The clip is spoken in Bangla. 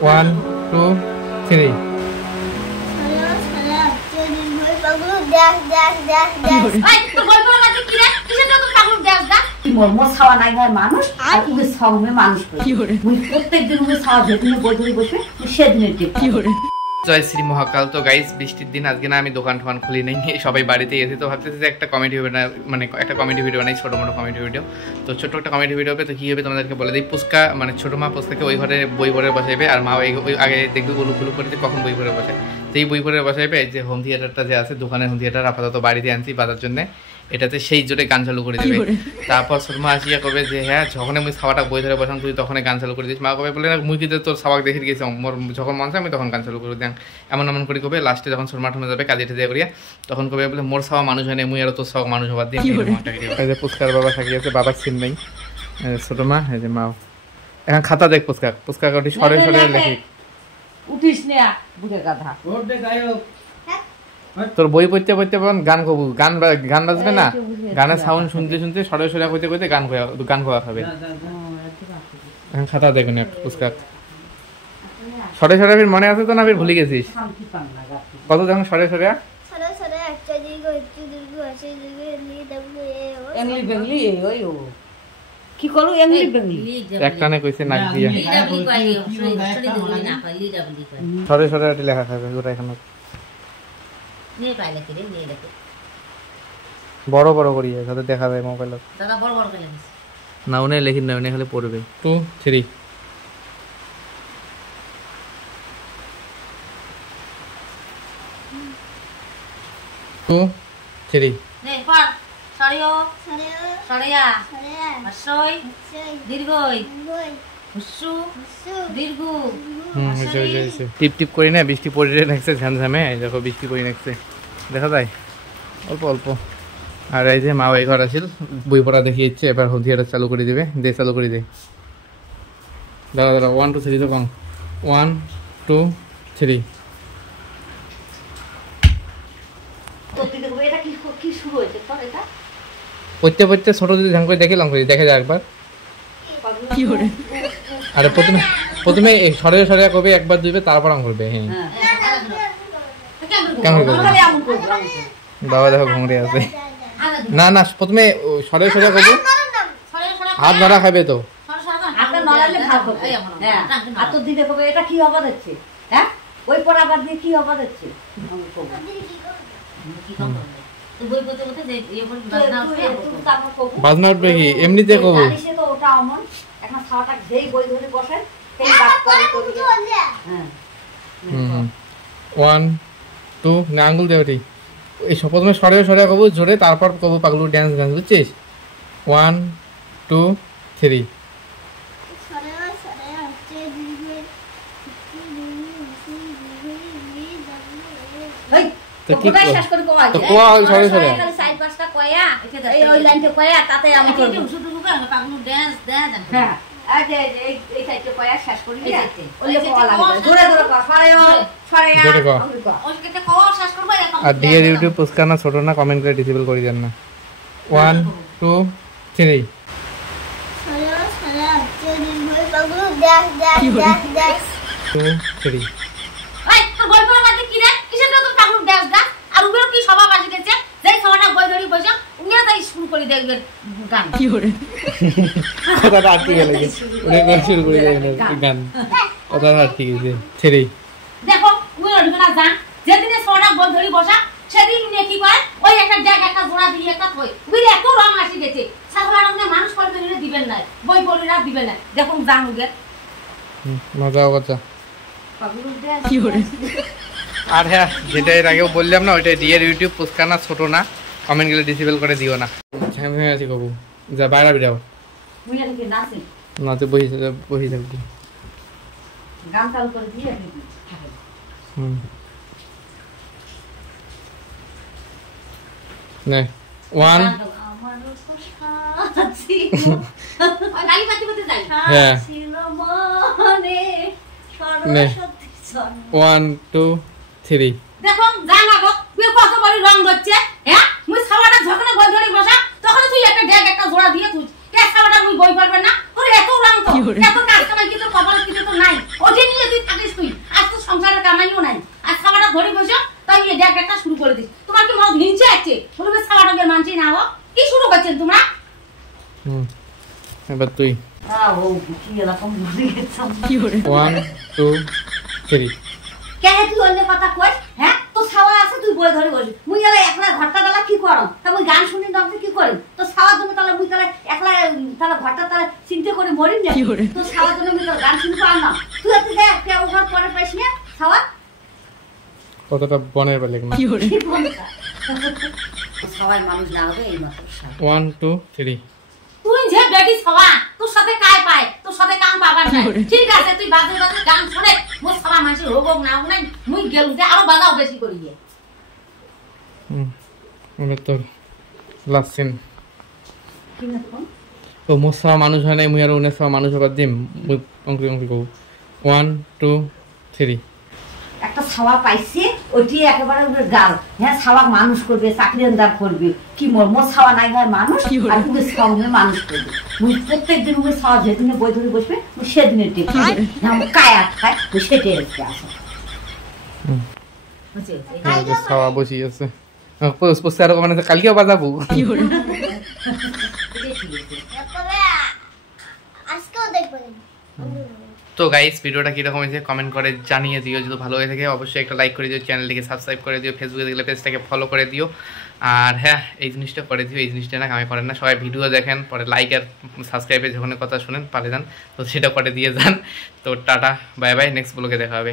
1 2 3 জয় শ্রী মহাকাল। তো গাইস বৃষ্টির দিন আজকে না আমি দোকান টোকান খুলি নেই, সবাই বাড়িতে এসে তো ভাবতেছি যে একটা কমেডি ভিডিও মানে একটা কমেডি ভিডিও বানাই, ছোটো মোটো কমেডি ভিডিও। তো ছোটো একটা কমেডি ভিডিও হবে। তো কী হবে তোমাদেরকে বলে দিই। পুস্কা মানে ছোটো মা পুস্কাকে ওই ঘরে বই ভরে বসাইবে, আর মা ওই আগে দেখবে গুলু গুলু করে যে কখন বই ভরে বসায়। তো এই বই ভরে বসাইবে যে হোম থিয়েটারটা যে আছে, দোকানের হোম থিয়েটার আপাতত বাড়িতে আনছি বাজার জন্য, এটাতে সেই জোরে গান চালু করে দেবে। তারপর সুরমা আসিয়া করবে যে হ্যাঁ যখন আমি সাবাটা বই ধরে বসাম তুই তখন গান চালু করে দিস। মা কবে বলে না মুই কিন্তু তোর সাবাক দেখে গেছি, মোর যখন মন চায় আমি তখন গান চালু করে দিই, এমন এমন করে কবে। লাস্টে যখন সুরমা ঠমে যাবে কাজে ঠেজে করিয়া তখন কবে বলে মোর সাবা মানুষ হয় না, মুই আর তোর সাবা মানুষ হবার দিয়ে। পুস্কার বাবা থাকিয়েছে, বাবার সিন নেই। ছোট মা এই যে মাও এখন খাতা দেখ পুস্কা পুস্কা কাটি সরে সরে লেখি উঠিস না বুঝে গাধা। তোর বই পড়তে পড়তে গান কবু গান গান বাজবে না, গানের সাউন্ড শুনতে শুনতে সরে সরে কইতে কইতে গান খাওয়া খাবে। এখন খাতা দেখুন একটা পুস্তক সরে সরে ফির মনে আছে তো না, ফির ভুলে গেছিস কত যখন সরে সরে কি করু এমনি বেঙ্গলি একটানে কইছে নাক দিয়া সরে সরে একটা লেখা খাবে গোটা এখানে বড় বড় করিয়ে যাতে দেখা যায় মোবাইল না, উনি লেখিন না, উনি খালি পড়বে। 2 3 2 3 টিপ টিপ করি না, বৃষ্টি পড়ে নাকছে ঝামঝামে। দেখো বৃষ্টি পড়ে নাকছে, দেখা যায় অল্প অল্প। আর এই যে মা ওই ঘর আসিল বই পড়া দেখিয়েছে, এবার হদিয়াটা চালু করে দিবে। দে চালু করে দে, দাঁড়া দাঁড়া 1 2 3 তো কম 1 2 3 পড়তে পড়তে ছোট যদি ধ্যান করে দেখিলাম করি দেখে যায় একবার। আরে প্রথমে সরে সরে কবে একবার দুইবার তারপর আম করবে। হ্যাঁ কেমন করবে বাবা, দেখো ঘুমরে আছে। না না প্রথমে সরে সরে করবে, হাত ধরা খাবে তো বাজনা উঠবে কি এমনিতে কবো। 1 2 না আঙ্গুল দেওয়া ঠিক। এই প্রথমে সরে সরে কবো জোরে, তারপর কবো পাগলু ড্যান্স গান, বুঝছিস? 1 2 3 আর ডিয়ার ইউটিউব পুস্কা না ছোট না কমেন্ট করে ডিসেবল করে দেন না। 1 2 3 2 3 কথাটা আটকে গেল, শুরু করে গান কথাটা আটকে গেছে। 3 দেখো যেদিনে সোনা বল ধরি বসা সেদিন কি করে ওই একটা জায়গা একটা জোড়া দিয়ে একটা থই বুঝলি এত রং আসি গেছে সাধারণ রঙে মানুষ করতে দিবেন না, বই পড়িরা দিবেন না। দেখুন জানুগে মজা কথা কি করে। আর হ্যাঁ যেটা এর আগেও বললাম না, ওইটা ডিয়ার ইউটিউব পুস্কা না ছোট না, কমেন্ট গুলো ডিসেবল করে দিও না। ঝামেলা আছে কবু যা বাইরে বেরাও নাতে বহি থাকবি গান চালু করে দিয়ে নে 1 হ্যাঁ 1 2 3 দেখো জানাবো তুই কত বড় রং হচ্ছে। হ্যাঁ মুই খাওয়াটা যখন বই ধরে বসা তখন তুই একটা ড্যাগ একটা জোড়া দিয়ে তুই কে খাওয়াটা মুই বই পারবে না। তোর এত রং তো এত কাজ কামাই কি তোর কপাল কি তো নাই, ওটা নিয়ে তুই এবার তুই ও কি এরকম ভুলে গেছিলাম 1 2 3 কে তুই অন্য কথা কইস হ্যাঁ তো ছাওয়া আছে তুই বই ধরে বসবি মুই গেলে একলা ঘরটা গেলা কি করম তা মুই গান শুনি দমতে কি করি তো ছাওয়া তুমি তাহলে মুই তাহলে একলা তাহলে ঘরটা তাহলে চিন্তা করে মরিম না তো ছাওয়া জন্য মুই তো গান শুনি পার না তুই এত দেখ কে ওখানে পরে পাইস না ছাওয়া কতটা বনের বেলে না সবাই মানুষ না হবে এই মাত্র 1 2 3 তুই যে বেটি ছাওয়া তোর সাথে কায় পায় তোর সাথে কাম পাবার নাই ঠিক আছে তুই বাজে বাজে গান শুনে মোর ছাওয়া মানুষ হোক না হোক নাই মুই গেলু যে আরো বাজাও বেশি করি দিয়ে মানে তোর লাস্ট সিন কি না তো মোসা মানুষ হয় নাই মুই আর উনে সব মানুষ আবার দিম মুই অঙ্কি অঙ্কি কও 1 2 3 একটা ছাওয়া পাইছে ওইটি একেবারে ওদের গাল হ্যাঁ ছাওয়া মানুষ করবে চাকরি আন্দার করবে কি মোর ছাওয়া নাই হয় মানুষ আর তুমি ছাওয়া মানুষ করবে মুই প্রত্যেকদিন মুই ছাওয়া যেদিনে বই ধরে বসবে মুই সেদিনে টেপি না কায়া খায় মুই সেটে রেখে আসে খাওয়া বসি আছে পোস্টার মানে কালকেও বাজাবো আজকেও দেখবেন তো গাইস ভিডিওটা কিরকম হয়েছে কমেন্ট করে জানিয়ে দিও যদি ভালো হয়ে থাকে অবশ্যই একটা লাইক করে দিও চ্যানেলটিকে সাবস্ক্রাইব করে দিও ফেসবুকে দেখলে পেজটাকে ফলো করে দিও আর হ্যাঁ এই জিনিসটা করে দিও এই জিনিসটা না কামাই করেন না সবাই ভিডিও দেখেন পরে লাইক আর সাবস্ক্রাইবের যখন কথা শুনেন পালে যান তো সেটা করে দিয়ে যান তো টাটা বাই বাই নেক্সট ব্লগে দেখা হবে